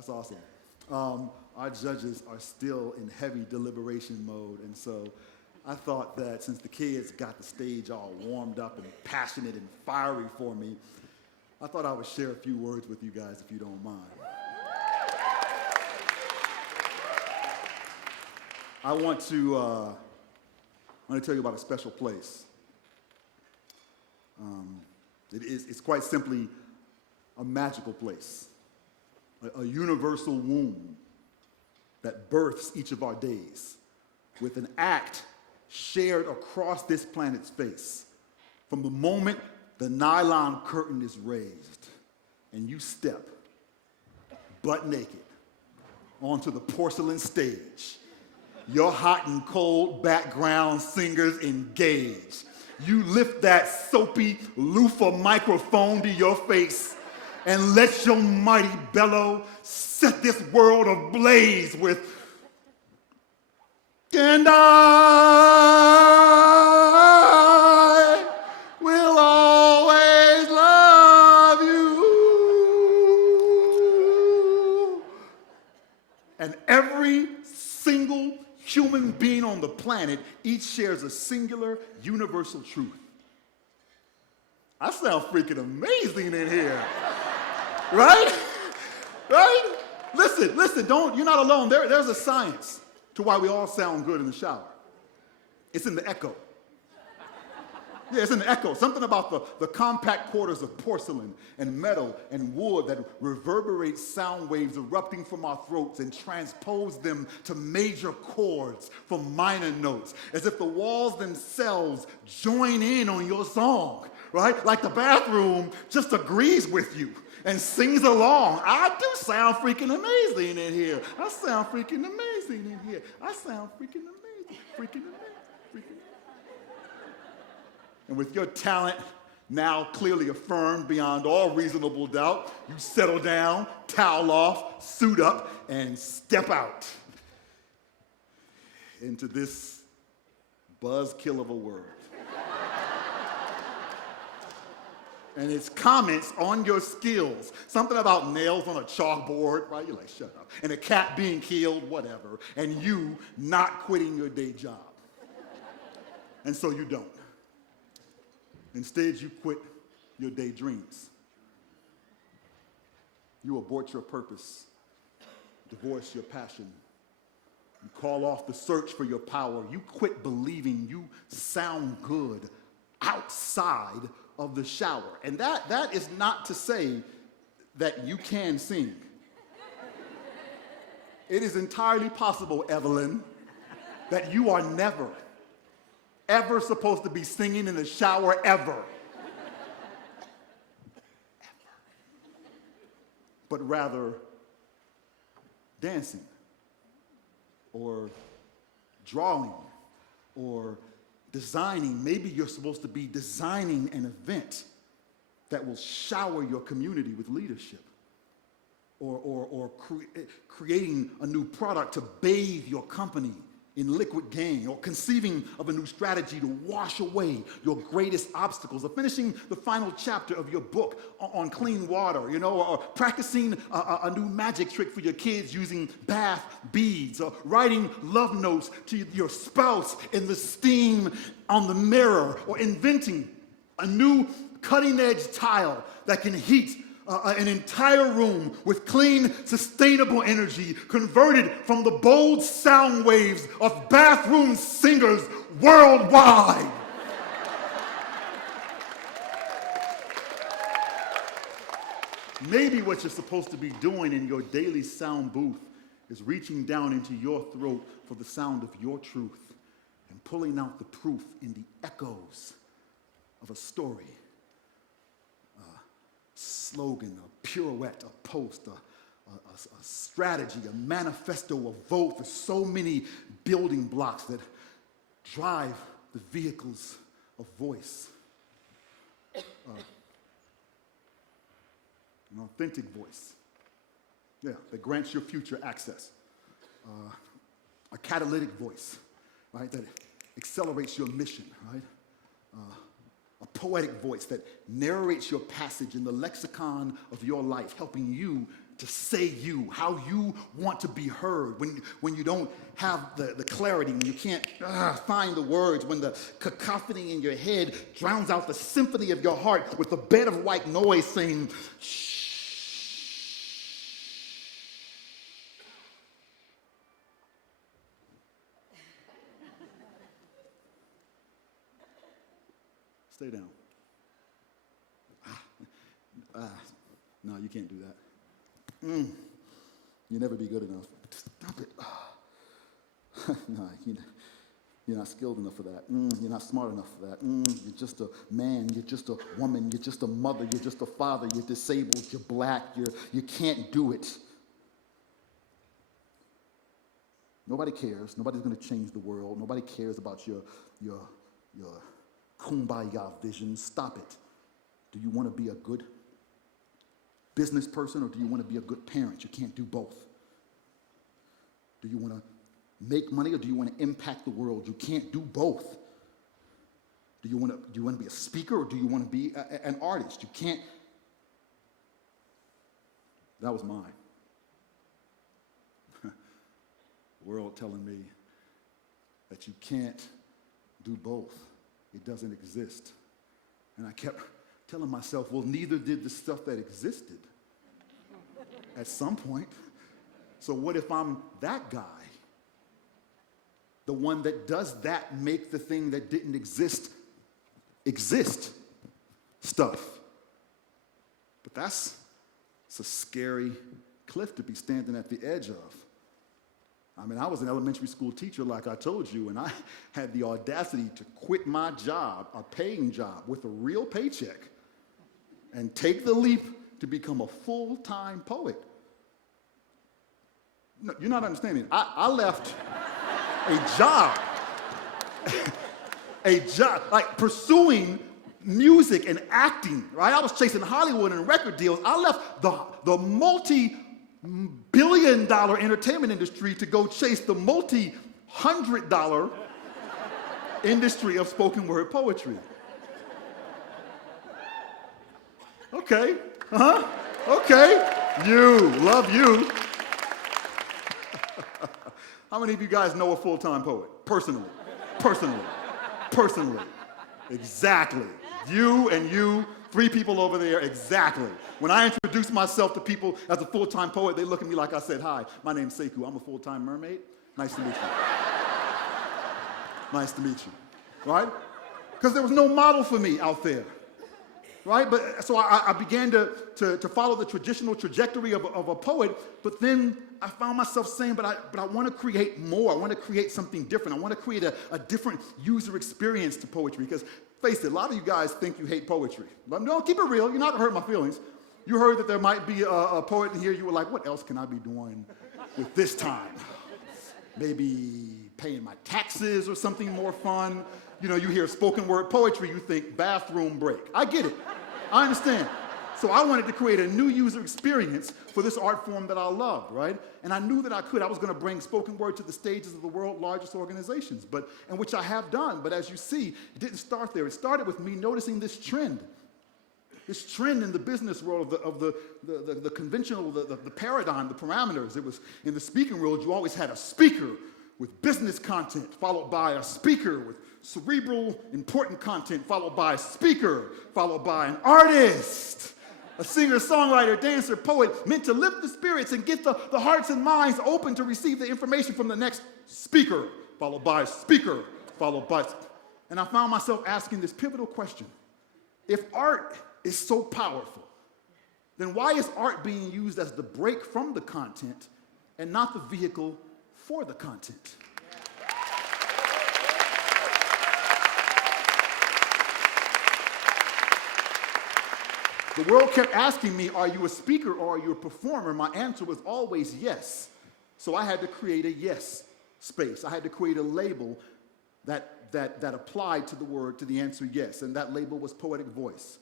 That's awesome. Our judges are still in heavy deliberation mode, and so I thought that since the kids got the stage all warmed up and passionate and fiery for me, I thought I would share a few words with you guys if you don't mind. I want to tell you about a special place. It's quite simply a magical place, a universal womb that births each of our days with an act shared across this planet's face from the moment the nylon curtain is raised and you step butt naked onto the porcelain stage. Your hot and cold background singers engage. You lift that soapy loofah microphone to your face and let your mighty bellow set this world ablaze with, and I will always love you. And every single human being on the planet each shares a singular universal truth. I sound freaking amazing in here. Right? Right? Listen, you're not alone. There's a science to why we all sound good in the shower. It's in the echo. Yeah, it's in the echo. Something about the compact quarters of porcelain and metal and wood that reverberates sound waves erupting from our throats and transpose them to major chords from minor notes, as if the walls themselves join in on your song, right? Like the bathroom just agrees with you and sings along. I do sound freaking amazing in here. I sound freaking amazing in here. I sound freaking amazing, freaking amazing, freaking amazing. And with your talent now clearly affirmed beyond all reasonable doubt, you settle down, towel off, suit up, and step out into this buzzkill of a world. And it's comments on your skills. Something about nails on a chalkboard, right? You're like, shut up. And a cat being killed, whatever. And you not quitting your day job. And so you don't. Instead, you quit your daydreams. You abort your purpose, divorce your passion. You call off the search for your power. You quit believing you sound good outside of the shower. And that is not to say that you can sing. It is entirely possible, Evelyn, that you are never, ever supposed to be singing in the shower, ever. But rather dancing or drawing or designing. Maybe you're supposed to be designing an event that will shower your community with leadership, or creating a new product to bathe your company in liquid gain, or conceiving of a new strategy to wash away your greatest obstacles, or finishing the final chapter of your book on clean water, or practicing a new magic trick for your kids using bath beads, or writing love notes to your spouse in the steam on the mirror, or inventing a new cutting-edge tile that can heat an entire room with clean, sustainable energy converted from the bold sound waves of bathroom singers worldwide. Maybe what you're supposed to be doing in your daily sound booth is reaching down into your throat for the sound of your truth and pulling out the proof in the echoes of a story. Slogan, a pirouette, a post, a strategy, a manifesto, a vote. There's so many building blocks that drive the vehicles of voice. An authentic voice, that grants your future access. A catalytic voice, right, that accelerates your mission, right? A poetic voice that narrates your passage in the lexicon of your life, helping you to say you, how you want to be heard, when you don't have the clarity, when you can't find the words, when the cacophony in your head drowns out the symphony of your heart with a bed of white noise saying, shh. Stay down. No, you can't do that. You'll never be good enough. Stop it. No, you're not skilled enough for that. You're not smart enough for that. You're just a man. You're just a woman. You're just a mother. You're just a father. You're disabled. You're black. You can't do it. Nobody cares. Nobody's going to change the world. Nobody cares about your kumbaya vision. Stop it. Do you want to be a good business person, or do you want to be a good parent? You can't do both. Do you want to make money, or do you want to impact the world? You can't do both. Do you want to be a speaker, or do you want to be an artist? You can't. That was mine. The world telling me that you can't do both. It doesn't exist. And I kept telling myself, well, neither did the stuff that existed at some point. So what if I'm that guy? The one that does that, make the thing that didn't exist stuff. But it's a scary cliff to be standing at the edge of. I mean, I was an elementary school teacher, like I told you, and I had the audacity to quit my job, a paying job, with a real paycheck, and take the leap to become a full-time poet. No, you're not understanding. I left a job, like pursuing music and acting, right? I was chasing Hollywood and record deals. I left the multi-billion-dollar entertainment industry to go chase the multi-hundred-dollar industry of spoken word poetry. Okay, okay, love you. How many of you guys know a full-time poet? Personally. Exactly. You and you, 3 people over there, exactly. When I introduce myself to people as a full-time poet, they look at me like I said, hi, my name's Sekou. I'm a full-time mermaid. Nice to meet you. Nice to meet you, right? Because there was no model for me out there, right? But so I began to follow the traditional trajectory of a poet, but then I found myself saying, but I want to create more. I want to create something different. I want to create a different user experience to poetry. Because, face it, a lot of you guys think you hate poetry. But no, keep it real. You're not hurt my feelings. You heard that there might be a poet in here. You were like, what else can I be doing with this time? Maybe paying my taxes or something more fun. You know, you hear spoken word poetry, you think bathroom break. I get it. I understand. So I wanted to create a new user experience for this art form that I loved, right? And I knew that I could. I was going to bring spoken word to the stages of the world's largest organizations, and which I have done. But as you see, it didn't start there. It started with me noticing this trend in the business world of the conventional, the paradigm, the parameters. It was in the speaking world, you always had a speaker with business content, followed by a speaker with cerebral, important content, followed by a speaker, followed by an artist. A singer, songwriter, dancer, poet, meant to lift the spirits and get the hearts and minds open to receive the information from the next speaker, followed by a speaker, followed by... And I found myself asking this pivotal question. If art is so powerful, then why is art being used as the break from the content and not the vehicle for the content? The world kept asking me, are you a speaker or are you a performer? My answer was always yes. So I had to create a yes space. I had to create a label that applied to the word, to the answer yes, and that label was Poetic Voice.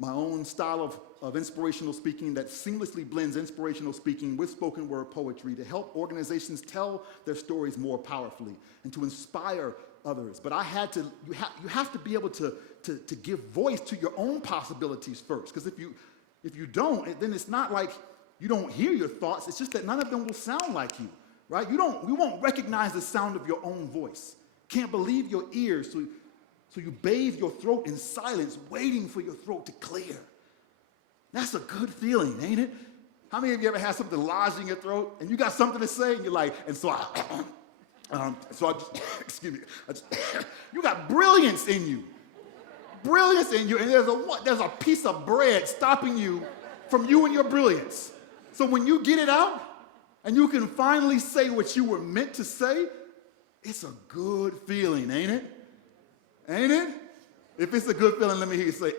My own style of inspirational speaking that seamlessly blends inspirational speaking with spoken word poetry to help organizations tell their stories more powerfully and to inspire others. But you have to be able to give voice to your own possibilities first, because if you don't, then it's not like You don't hear your thoughts. It's just that none of them will sound like you, right? You won't recognize the sound of your own voice. Can't believe your ears, so you bathe your throat in silence, waiting for your throat to clear. That's a good feeling, ain't it? How many of you ever had something lodged in your throat and you got something to say and you're like, and so I just, excuse me, you got brilliance in you. Brilliance in you, and there's a piece of bread stopping you from you and your brilliance. So when you get it out and you can finally say what you were meant to say, it's a good feeling, ain't it? Ain't it? If it's a good feeling, let me hear you say,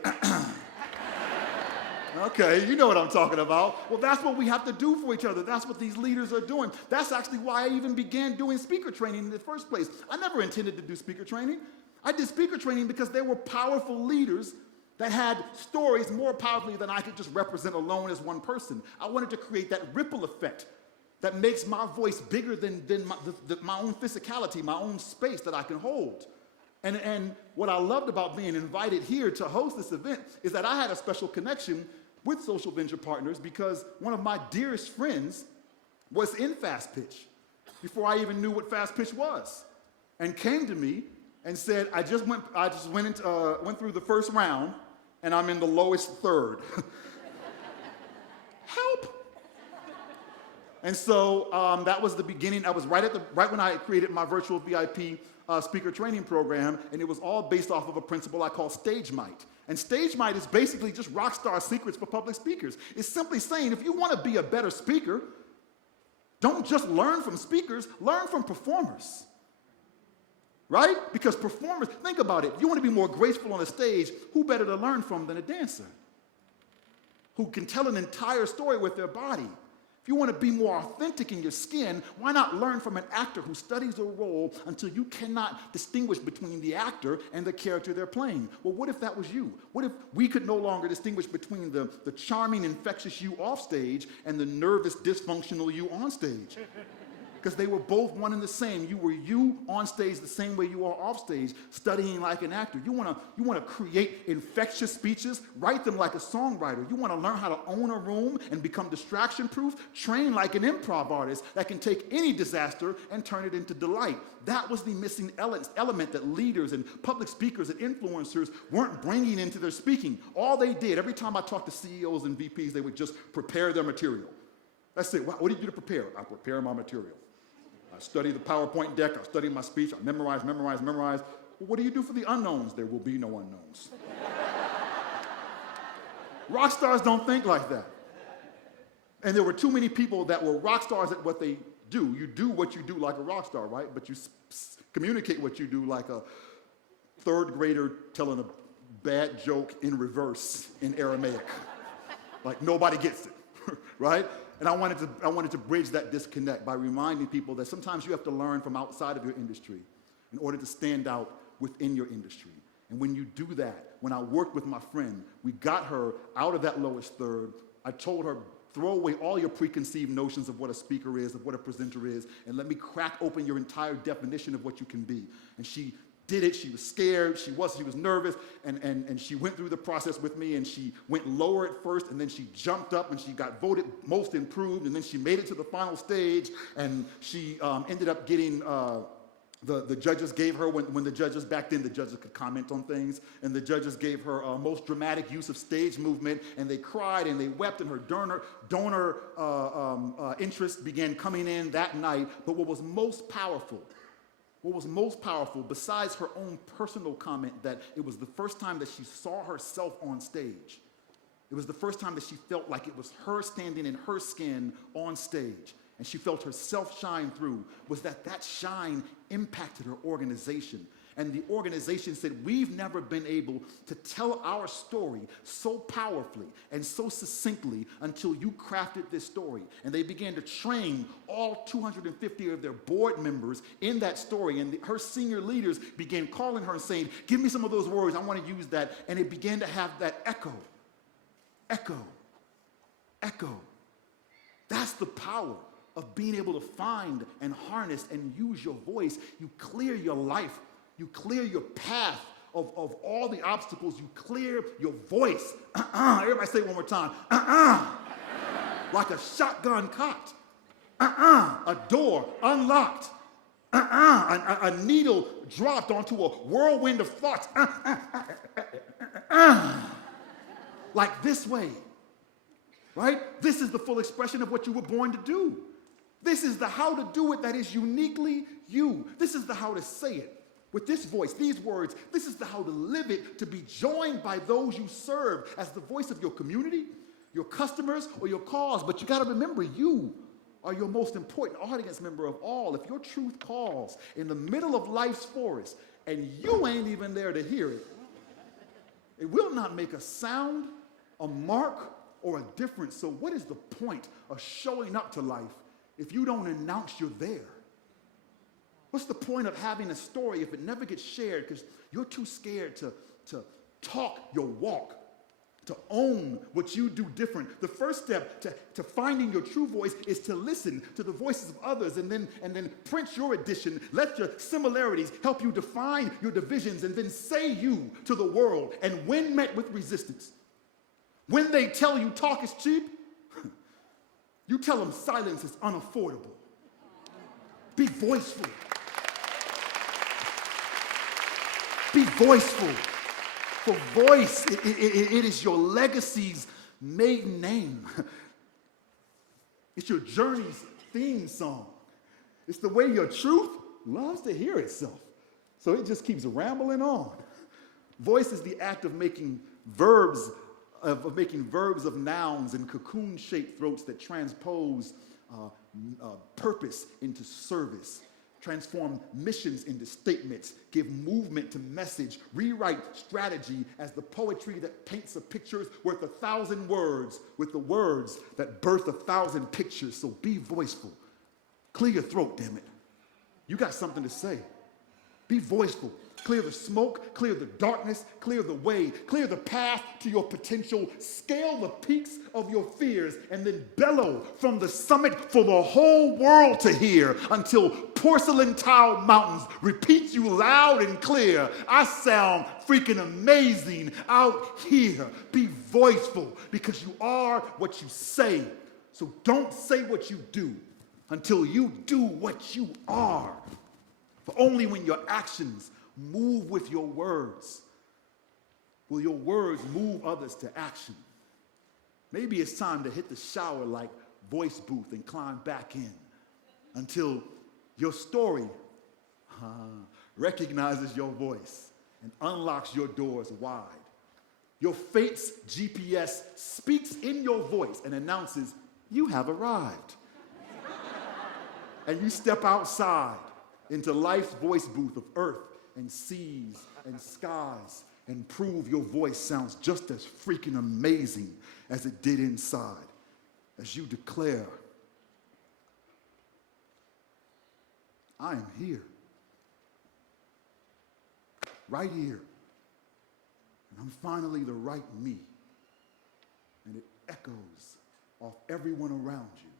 okay, you know what I'm talking about. Well, that's what we have to do for each other. That's what these leaders are doing. That's actually why I even began doing speaker training in the first place. I never intended to do speaker training. I did speaker training because there were powerful leaders that had stories more powerfully than I could just represent alone as one person. I wanted to create that ripple effect that makes my voice bigger than my own physicality, my own space that I can hold. And what I loved about being invited here to host this event is that I had a special connection with Social Venture Partners because one of my dearest friends was in Fast Pitch before I even knew what Fast Pitch was, and came to me and said, I just went through the first round, and I'm in the lowest third. Help! And so that was the beginning. That was right when I created my virtual VIP speaker training program, and it was all based off of a principle I call Stage Might. And Stage Might is basically just rock star secrets for public speakers. It's simply saying, if you want to be a better speaker, don't just learn from speakers, learn from performers. Right? Because performers, think about it. If you want to be more graceful on a stage, who better to learn from than a dancer who can tell an entire story with their body? If you want to be more authentic in your skin, why not learn from an actor who studies a role until you cannot distinguish between the actor and the character they're playing? Well, what if that was you? What if we could no longer distinguish between the charming, infectious you off stage and the nervous, dysfunctional you on stage? Because they were both one and the same. You were you on stage the same way you are off stage, studying like an actor. You want to create infectious speeches, write them like a songwriter. You want to learn how to own a room and become distraction-proof, train like an improv artist that can take any disaster and turn it into delight. That was the missing element that leaders and public speakers and influencers weren't bringing into their speaking. All they did, every time I talked to CEOs and VPs, they would just prepare their material. That's it. What do you do to prepare? I prepare my material. I study the PowerPoint deck, I study my speech, I memorize. Well, what do you do for the unknowns? There will be no unknowns. Rock stars don't think like that. And there were too many people that were rock stars at what they do. You do what you do like a rock star, right? But you communicate what you do like a third grader telling a bad joke in reverse in Aramaic. Like nobody gets it, right? And I wanted to bridge that disconnect by reminding people that sometimes you have to learn from outside of your industry in order to stand out within your industry. And when you do that, when I worked with my friend, we got her out of that lowest third. I told her, throw away all your preconceived notions of what a speaker is, of what a presenter is, and let me crack open your entire definition of what you can be. And she did it. She was scared, she was nervous, and she went through the process with me, and she went lower at first, and then she jumped up, and she got voted most improved, and then she made it to the final stage, and she ended up getting, the judges gave her, when the judges, back then the judges could comment on things, and the judges gave her most dramatic use of stage movement, and they cried and they wept, and her donor interest began coming in that night. But what was most powerful, besides her own personal comment that it was the first time that she saw herself on stage, it was the first time that she felt like it was her standing in her skin on stage, and she felt herself shine through, was that shine impacted her organization. And the organization said, we've never been able to tell our story so powerfully and so succinctly until you crafted this story. And they began to train all 250 of their board members in that story. And her senior leaders began calling her and saying, give me some of those words, I want to use that. And it began to have that echo. That's the power of being able to find and harness and use your voice. You clear your life. You clear your path of all the obstacles. You clear your voice. Everybody say it one more time. like a shotgun cocked. A door unlocked. A needle dropped onto a whirlwind of thoughts. Like this way, right? This is the full expression of what you were born to do. This is the how to do it that is uniquely you. This is the how to say it. With this voice, these words, this is the how to live it, to be joined by those you serve as the voice of your community, your customers, or your cause. But you got to remember, you are your most important audience member of all. If your truth calls in the middle of life's forest and you ain't even there to hear it, it will not make a sound, a mark, or a difference. So what is the point of showing up to life if you don't announce you're there? What's the point of having a story if it never gets shared because you're too scared to talk your walk, to own what you do different? The first step to finding your true voice is to listen to the voices of others and then print your edition. Let your similarities help you define your divisions and then say you to the world. And when met with resistance, when they tell you talk is cheap, you tell them silence is unaffordable. Be voiceful. Be voiceful. For voice, it is your legacy's maiden name. It's your journey's theme song. It's the way your truth loves to hear itself. So it just keeps rambling on. Voice is the act of making verbs of nouns in cocoon-shaped throats that transpose purpose into service, transform missions into statements, give movement to message, rewrite strategy as the poetry that paints a picture worth 1,000 words with the words that birth 1,000 pictures. So be voiceful. Clear your throat, damn it. You got something to say. Be voiceful. Clear the smoke, clear the darkness, clear the way, clear the path to your potential, scale the peaks of your fears, and then bellow from the summit for the whole world to hear until porcelain tile mountains repeat you loud and clear. I sound freaking amazing out here. Be voiceful because you are what you say. So don't say what you do until you do what you are. For only when your actions move with your words will your words move others to action. Maybe it's time to hit the shower like voice booth and climb back in until your story recognizes your voice and unlocks your doors wide. Your fate's GPS speaks in your voice and announces you have arrived. And you step outside into life's voice booth of earth and seas and skies and prove your voice sounds just as freaking amazing as it did inside as you declare, I am here, right here, and I'm finally the right me. And it echoes off everyone around you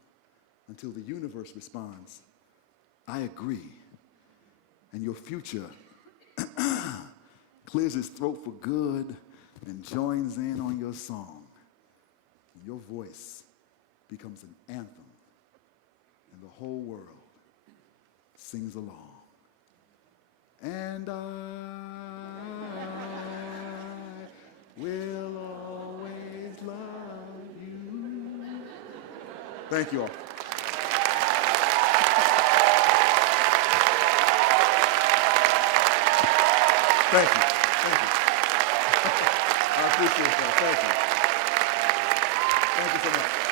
until the universe responds, I agree. And your future clears his throat for good and joins in on your song. Your voice becomes an anthem, and the whole world sings along. And I will always love you. Thank you all. Thank you. Thank you. I appreciate that. Thank you. Thank you so much.